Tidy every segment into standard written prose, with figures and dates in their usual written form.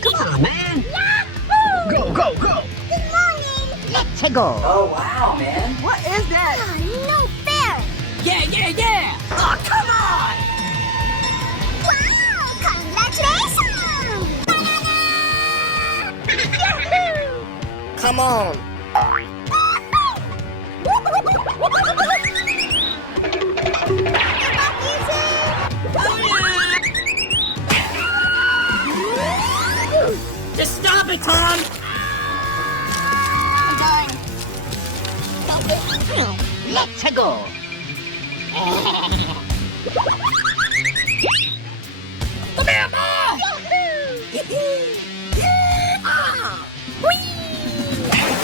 Come on, man. Yahoo! Go, go, go. Good morning. Let's go. Oh, wow, man. What is that? No fair. Yeah, yeah, yeah. Oh, come on. Wow! Congratulations! Yahoo! Come on. Just stop it, Tom. I'm done. Let's go. Come here, boy.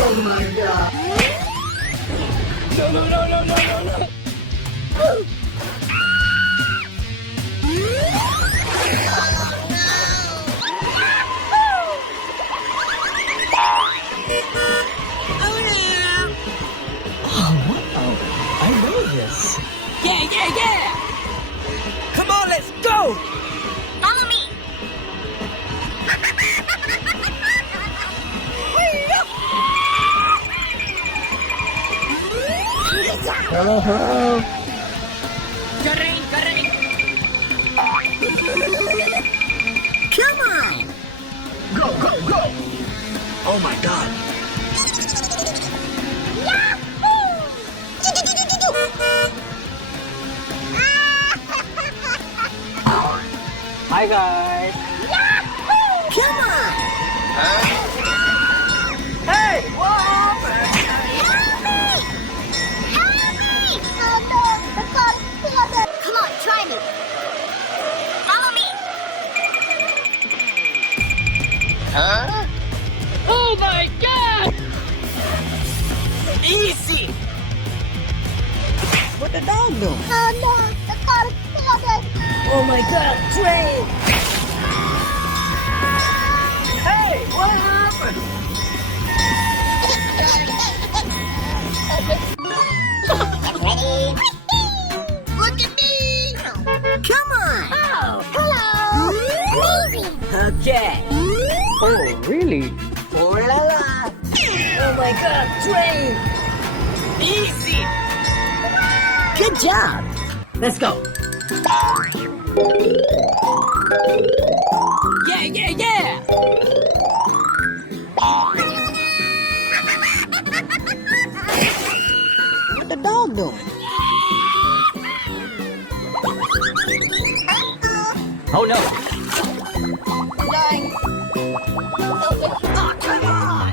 Oh, my God. No, no, no, no, no, no, no. I know this. Yeah, yeah, yeah! Come on, let's go! Follow me. Garing, garing! Come on. Go, go, go! Oh my God! Hi guys! Come on. Hey! What happened? Oh no, the car is flooded. Come on, try me. Follow me. Oh my God! Easy! What the dog do? Oh no, the car is flooded. Oh my God, train. Hey! What happened? Ready? Look at me. Come on. Oh, hello. Amazing. Okay. Oh, really? Oh la la. Oh my God, train. Easy! Good job. Let's go! Yeah, yeah, yeah! What the dog do? Oh no! Going. Oh, come on!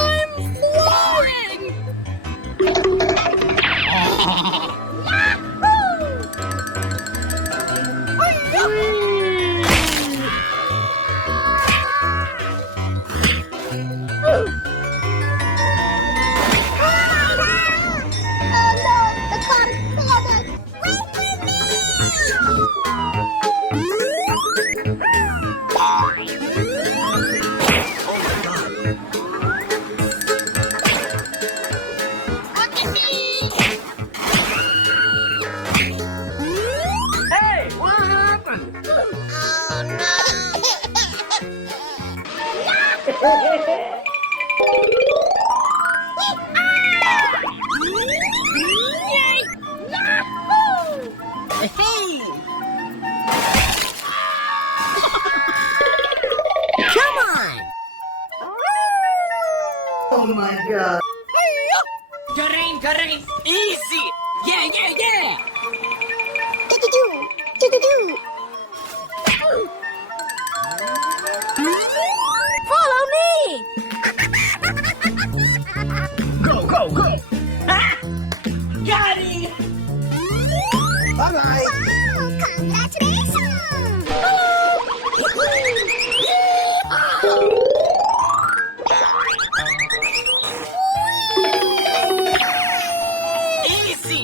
I'm flying. Hey! What happened? Hey. Come on. Oh my God! Garing, garing! Easy! Yeah, yeah, yeah! Follow me. Go, go, go! Ah! Got it! Bye-bye. Wow, congratulations. Easy!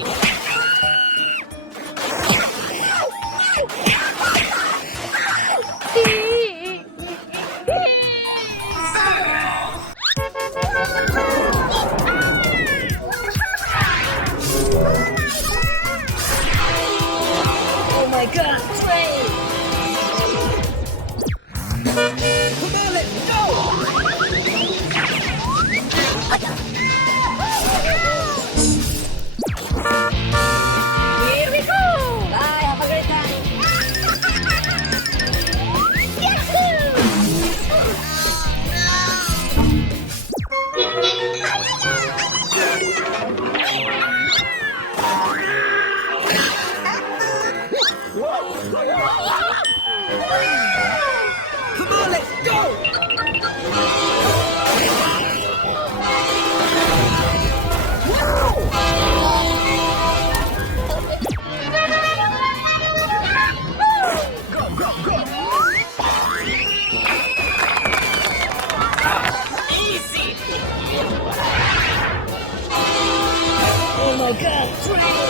my god, train! Come on, let's go! Here we go! Bye, have a great time! Come on, let's go! Easy! Oh my god, train!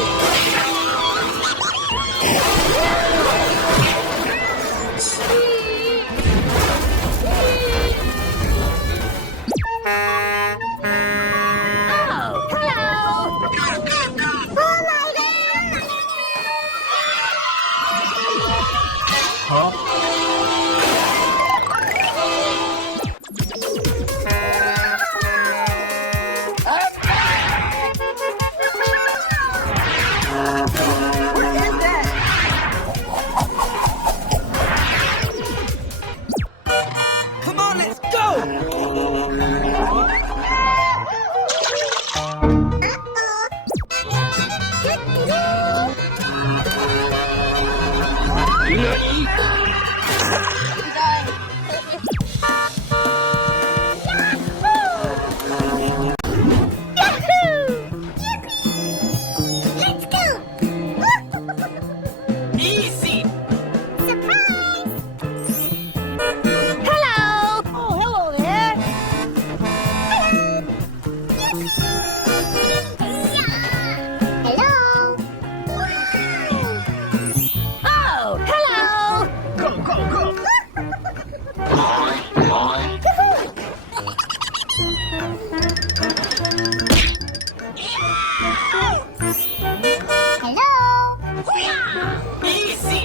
Oh, hello! Hello there! Come on, let's go! Let's go! Easy! Surprise! Hello! Oh, hello there! Hello! Oh, hello! Go, go, go! Hello! Easy!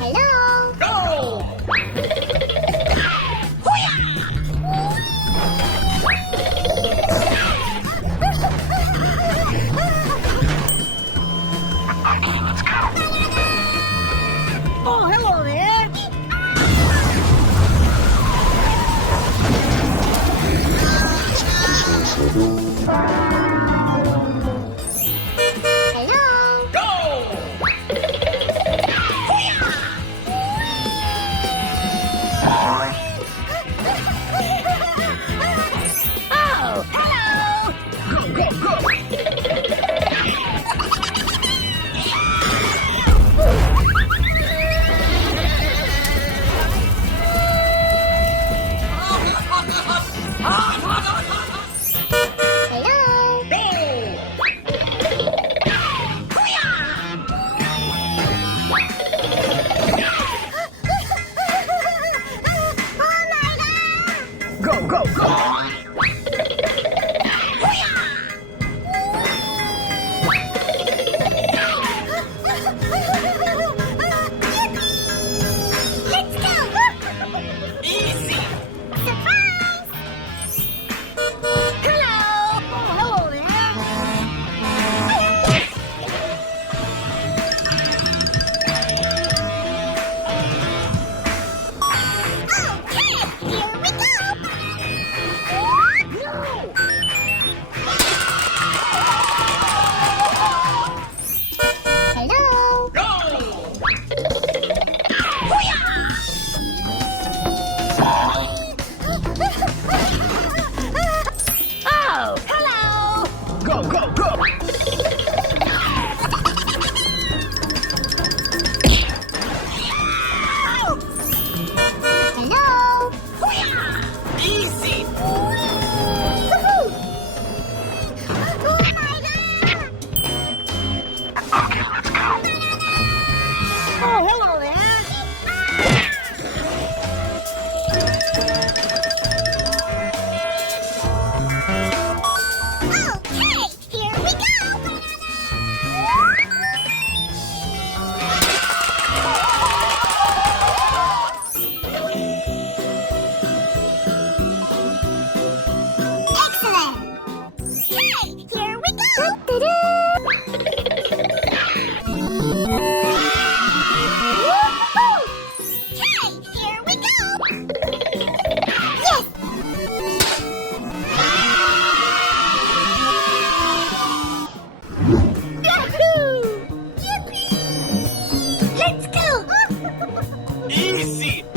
Hello! Go! Oh, hello there! Hello! Go! Oh, hello! Go, go, go! Hello! Easy!